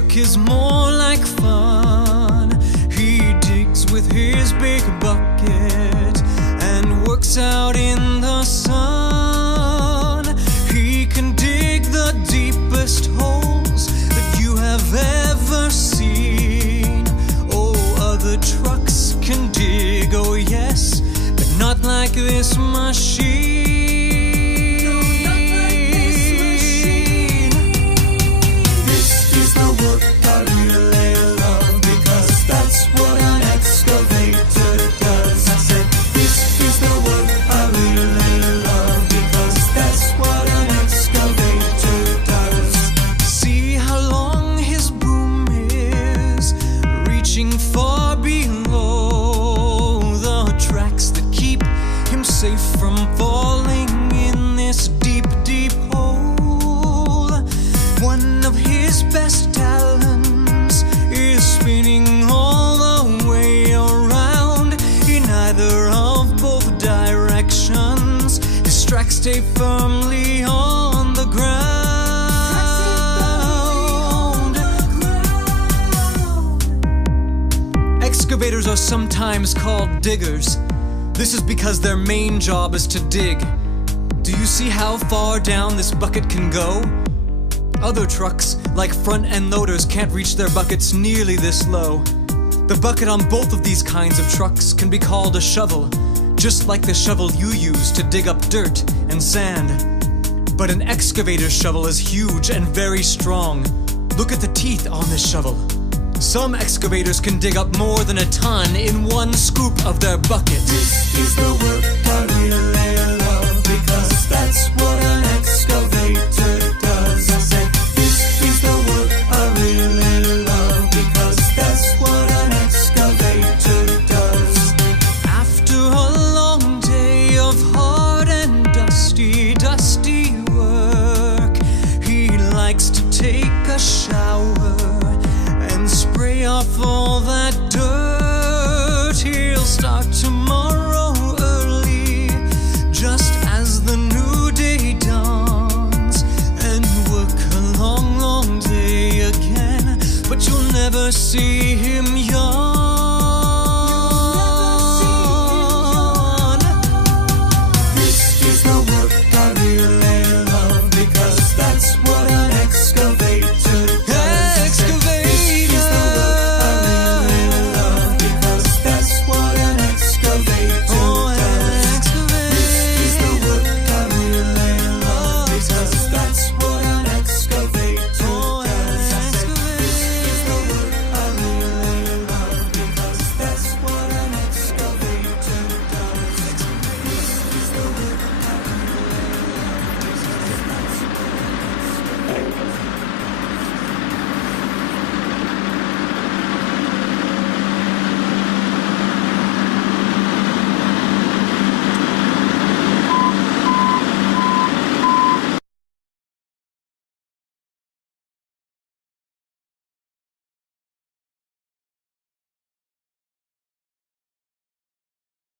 work is more like fun. He digs with his big bucket and works out in the sun. He can dig the deepest holes that you have ever seen. Oh, other trucks can dig, oh yes, but not like this machine. Far below the tracks that keep him safe from falling in this deep, deep hole. One of his best talents is spinning all the way around in either of both directions. His tracks stay firmly on the ground. Excavators are sometimes called diggers. This is because their main job is to dig. Do you see how far down this bucket can go? Other trucks, like front-end loaders, can't reach their buckets nearly this low. The bucket on both of these kinds of trucks can be called a shovel, just like the shovel you use to dig up dirt and sand. But an excavator shovel is huge and very strong. Look at the teeth on this shovel. Some excavators can dig up more than a ton in one scoop of their bucket. This is the work I really love, because that's what an excavator does. I said, this is the work I really love, because that's what an excavator does. After a long day of hard and dusty, dusty work, he likes to take a shower and spray off all that dirt. He'll start tomorrow early, just as the new day dawns, and work a long, long day again, but you'll never see him yawn.